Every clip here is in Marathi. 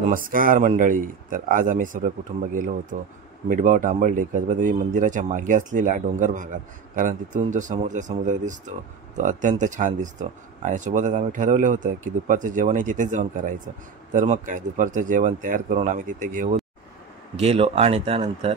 नमस्कार मंडळी. तर आज आम्ही सर्व कुटुंब गेलो होतो मिठबाव टांबळडे कसबादेवी मंदिराच्या मागे असलेल्या डोंगर भागात. कारण तिथून जो समोरचा समुद्र दिसतो तो अत्यंत छान दिसतो. आणि सोबतच आम्ही ठरवलं होतं की दुपारचं जेवणही तिथेच जाऊन करायचं. तर मग काय, दुपारचं जेवण तयार करून आम्ही तिथे घेऊन गेलो. आणि त्यानंतर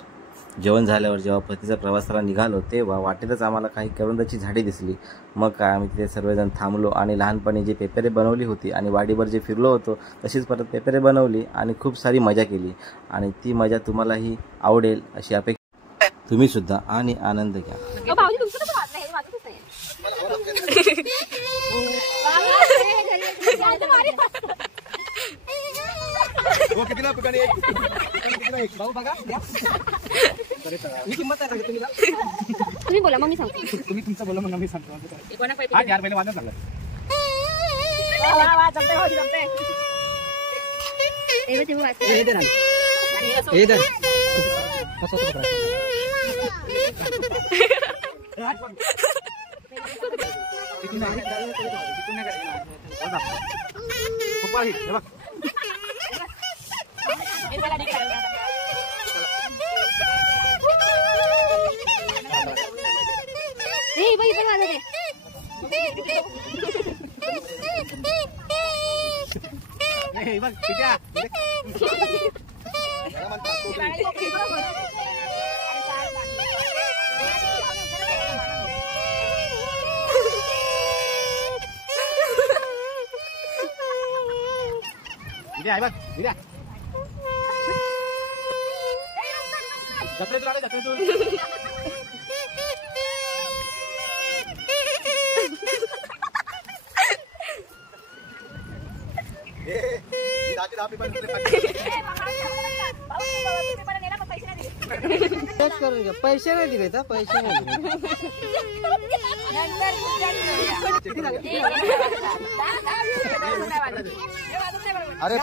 जेवण झाल्यावर जेव्हा परतीचा प्रवासाला निघालो तेव्हा वाटेतच आम्हाला काही करोंदाची झाडे दिसली. मग काय, आम्ही तिथे सर्वजण थांबलो आणि लहानपणी जी पेपरे बनवली होती आणि वाडीवर जे फिरलो होतो तशीच परत पेपरे बनवली आणि खूप सारी मजा केली. आणि ती मजा तुम्हालाही आवडेल अशी अपेक्षा. तुम्ही सुद्धा आणि आनंद घ्या. तुम्ही बोला मग मी सांगतो. तुम्ही तुमचं बोला मग मी सांगतो. हा यार पहिले वाजत लागलं. पैसे नाही दिले तर पैसे नाही अरे